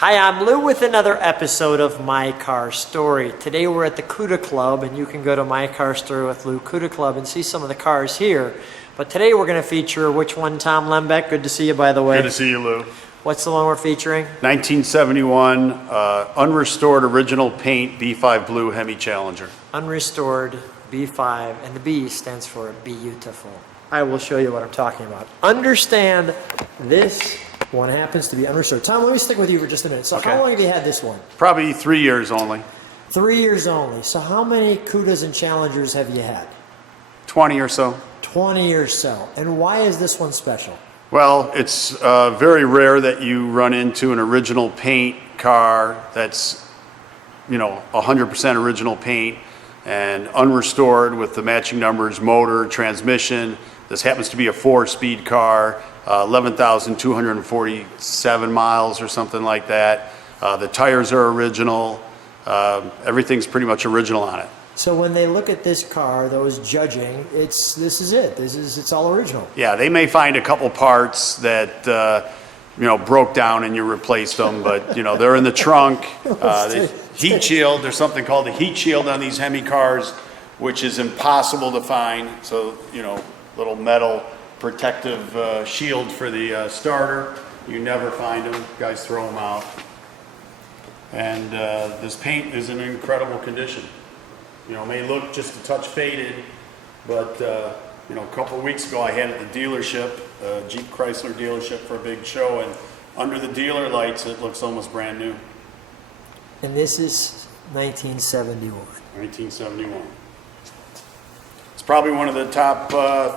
Hi, I'm Lou with another episode of My Car Story. Today we're at the CUDA Club, and you can go to My Car Story with Lou CUDA Club and see some of the cars here. But today we're going to feature which one, Tom Lembeck? Good to see you, by the way. Good to see you, Lou. What's the one we're featuring? 1971, unrestored original paint B5 Blue Hemi Challenger. Unrestored B5, and the B stands for beautiful. I will show you what I'm talking about. Understand this one happens to be unrestored. Tom, let me stick with you for just a minute. So Okay. how long have you had this one? Probably 3 years only. 3 years only. So how many CUDAs and Challengers have you had? 20 or so. 20 or so. And why is this one special? Well, it's very rare that you run into an original paint car that's, 100% original paint and unrestored with the matching numbers, motor, transmission. This happens to be a 4-speed car, 11,247 miles or something like that. The tires are original. Everything's pretty much original on it. So when they look at this car, those judging, this is it. It's all original. Yeah, they may find a couple parts that broke down and you replaced them, but they're in the trunk. The heat shield, there's something called the heat shield on these Hemi cars, which is impossible to find. So little metal protective shield for the starter. You never find them. Guys throw them out. And this paint is in incredible condition. May look just a touch faded, but a couple of weeks ago I had it at the dealership, Jeep Chrysler dealership for a big show, and under the dealer lights it looks almost brand new. And this is 1971. 1971. It's probably one of the top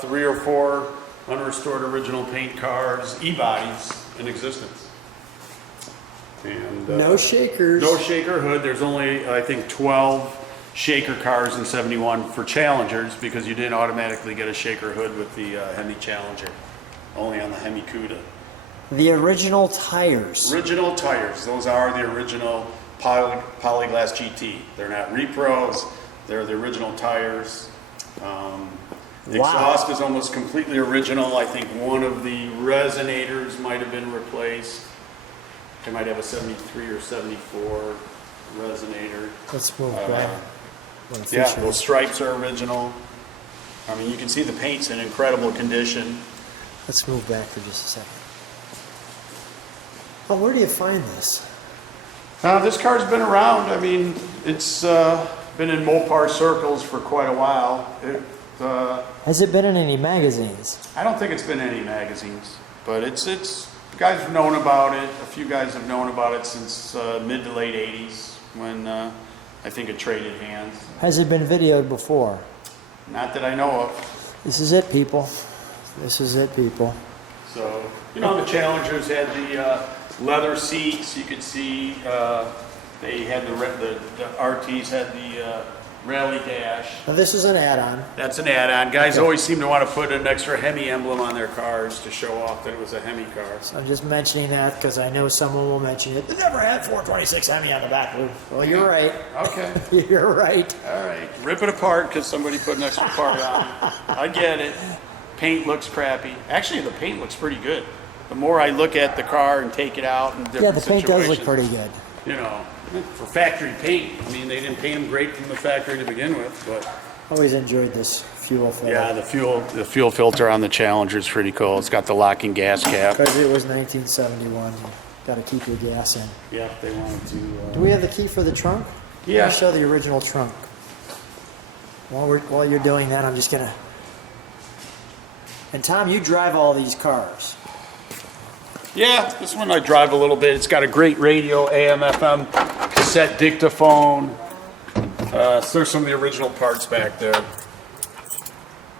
3 or 4 unrestored original paint cars, E-bodies, in existence. And no shakers. No shaker hood. There's only, I think, 12 shaker cars in 71 for Challengers, because you didn't automatically get a shaker hood with the Hemi Challenger. Only on the Hemi CUDA. The original tires. Original tires. Those are the original Polyglass GT. They're not repros. They're the original tires. The exhaust is almost completely original. I think one of the resonators might have been replaced. They might have a 73 or 74 resonator. Let's move back. Yeah, those stripes are original. I mean, you can see the paint's in incredible condition. Let's move back for just a second. Well, where do you find this? This car's been around. I mean, it's been in MOPAR circles for quite a while. Has it been in any magazines? I don't think it's been in any magazines, but it's guys have known about it. A few guys have known about it since mid to late 80s, when I think it traded hands. Has it been videoed before? Not that I know of. This is it, people. This is it, people. So, the Challengers had the leather seats. You could see they had the RTs had the rally dash. Now this is an add-on. That's an add-on. Guys always seem to want to put an extra Hemi emblem on their cars to show off that it was a Hemi car. So I'm just mentioning that because I know someone will mention it. They never had 426 Hemi on the back. Well, you're right. Okay. You're right. All right. Rip it apart because somebody put an extra part on. I get it. Paint looks crappy. Actually, the paint looks pretty good. The more I look at the car and take it out in different the paint does look pretty good. For factory paint. I mean, they didn't paint them great from the factory to begin with, but Always enjoyed this fuel filter. yeah, the fuel filter on the Challenger is pretty cool. It's got the locking gas cap. Because it was 1971. You got to keep your gas in. Yeah, they wanted to. Do we have the key for the trunk? Yeah. I'll show the original trunk. While you're doing that, I'm just gonna. And Tom, you drive all these cars. Yeah, this one I drive a little bit. It's got a great radio, AM, FM, cassette dictaphone. So there's some of the original parts back there.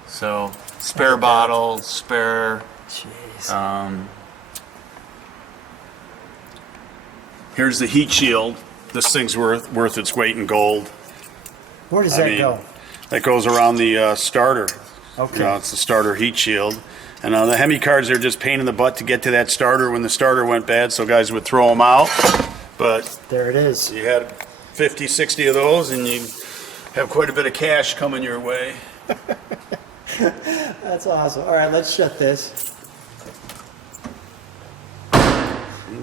So, spare bottle, spare. Jeez. Here's the heat shield. This thing's worth its weight in gold. Where does that go? That goes around the starter. Okay. It's the starter heat shield. And the Hemi cars, they're just pain in the butt to get to that starter when the starter went bad, so guys would throw them out. But There it is. you had 50, 60 of those, and you have quite a bit of cash coming your way. That's awesome. All right, let's shut this.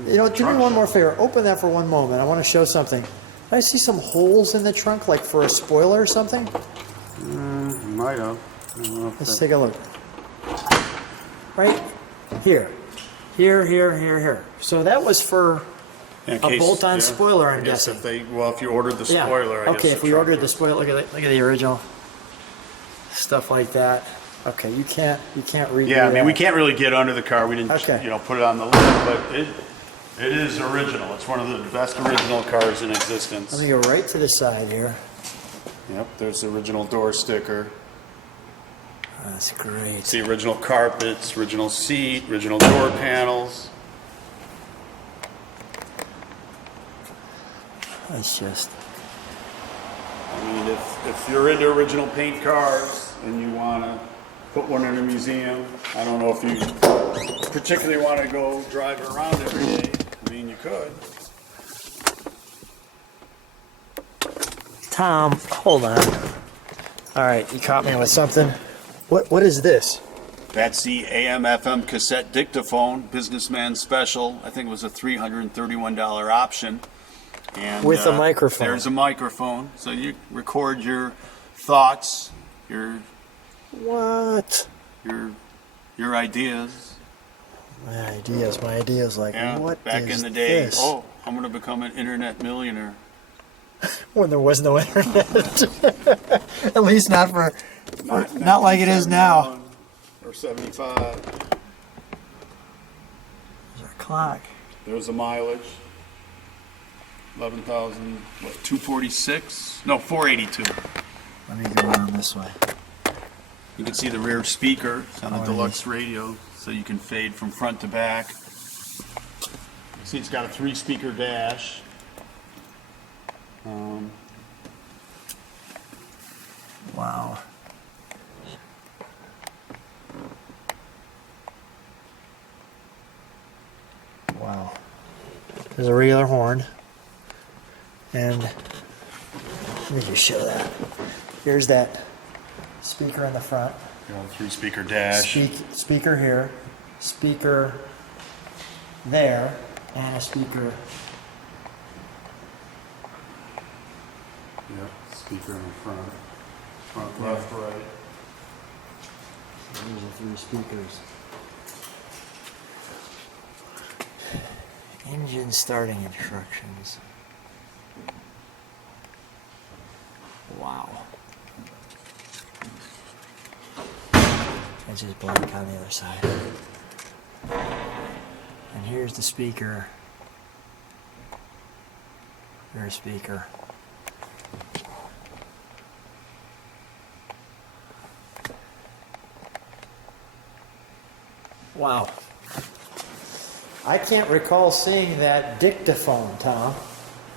You know, do me trunk one shot. more favor. Open that for one moment. I want to show something. I see some holes in the trunk, like for a spoiler or something. Might have. I don't know if Let's that- take a look. Right here. Here. So that was for In a case- bolt-on yeah, spoiler, I I'm guess guessing. if you ordered the Yeah. spoiler, I guess. Okay, if we trunk ordered the was- spoiler, look at the original stuff like that. Okay, you can't redo Yeah, I mean, we that. can't really get under the car. We didn't, Okay. put it on the list, but it is original. It's one of the best original cars in existence. Let me go right to the side here. Yep, there's the original door sticker. That's great. It's the original carpets, original seat, original door panels. It's just, I mean, if you're into original paint cars and you want to put one in a museum, I don't know if you particularly want to go drive around every day. I mean, you could. Tom, hold on. All right, you caught me with something. What is this? That's the AM/FM cassette dictaphone, businessman special. I think it was a $331 option. And, With a microphone. There's a microphone, so you record your thoughts, your What? your ideas. My ideas. Like, Yeah, what back is in the day. this? Oh, I'm gonna become an internet millionaire. When there was no internet. At least not not like it is now. Or 75. There's our clock. There's the mileage. 246? No, 482. Let me go around this way. You can see the rear speaker. It's on a Oh, deluxe radio, so you can fade from front to back. See, it's got a 3-speaker dash. Wow. Wow. There's a regular horn. And let me just show that. Here's that speaker in the front. Got a 3-speaker dash. Speaker here, speaker there, and a speaker. Yep, speaker in the front. Front, left, right. These are 3 speakers. Engine starting instructions. Wow. It's just blank on the other side. And here's the speaker. Rear speaker. Wow. I can't recall seeing that dictaphone, Tom.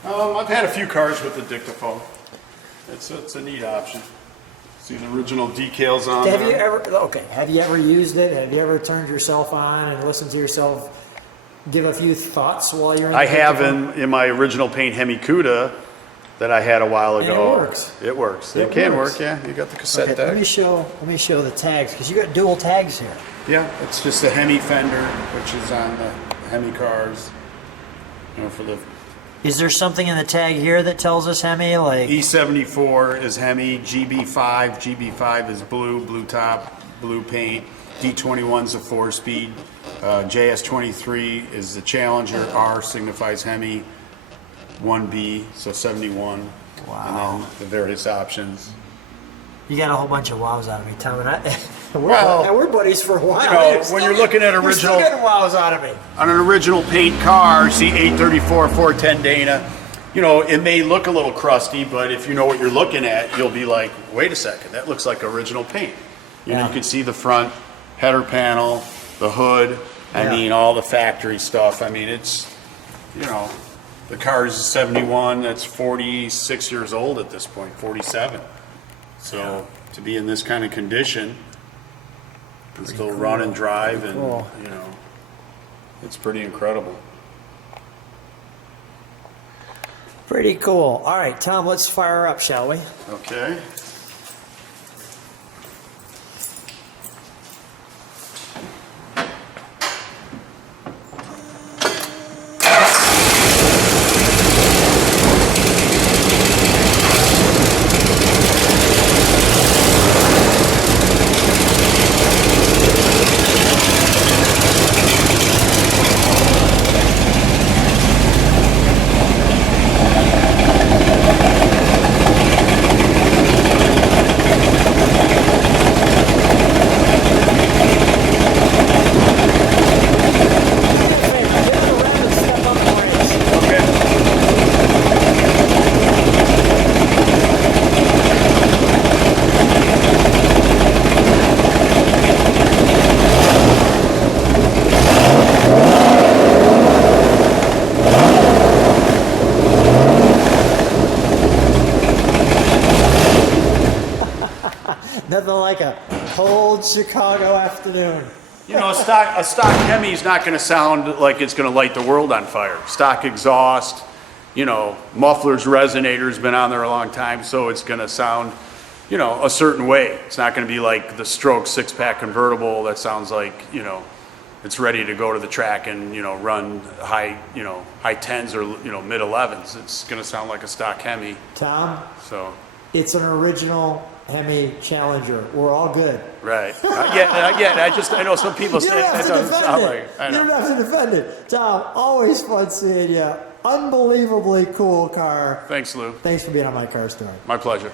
I've had a few cars with the dictaphone. It's a neat option. See the original decals on Have there. you ever used it? Have you ever turned yourself on and listened to yourself give a few thoughts while you're in the I have dictaphone? in my original paint Hemi Cuda that I had a while And it ago. works. It works. It It can works. work, yeah. You got the cassette Okay, let me deck. show the tags because you got dual tags here. Yeah, it's just a Hemi fender, which is on the Hemi cars. You know, for the Is there something in the tag here that tells us Hemi? Like E74 is Hemi, GB5 is blue top, blue paint. D21's a 4-speed. JS23 is the Challenger. R signifies Hemi. 1B, so 71. Wow. And then the various options. you got a whole bunch of wows out of me, Tom, and Well, we're buddies for a while. you know, You're still when you're looking at you're still original- getting wows out of me. On an original paint car, see 834 410 Dana, you know, it may look a little crusty, but if you know what you're looking at, you'll be like, wait a second, that looks like original paint. You know, Yeah. you can see the front header panel, the hood, I Yeah. mean, all the factory stuff. I mean, it's, you know, the car is 71, that's 46 years old at this point, 47. So to be in this kind of condition, and still run and drive and, cool. you know, it's pretty incredible. Pretty cool. All right, Tom, let's fire up, shall we? Okay. nothing like a cold Chicago afternoon. You know, a stock Hemi's not going to sound like it's going to light the world on fire. Stock exhaust, you know, muffler's resonator's been on there a long time, so it's going to sound, you know, a certain way. It's not going to be like the Stroke 6-pack convertible that sounds like, you know, it's ready to go to the track and, you know, run high 10s or, you know, mid 11s. It's going to sound like a stock Hemi. Tom, So, it's an original Hemi Challenger. We're all good. right. I know some people You say don't have that to doesn't defend sound it. like, I You know. don't have to defend it. Tom, always fun seeing you. Unbelievably cool car. Thanks, Lou. Thanks for being on My Car Story. My pleasure.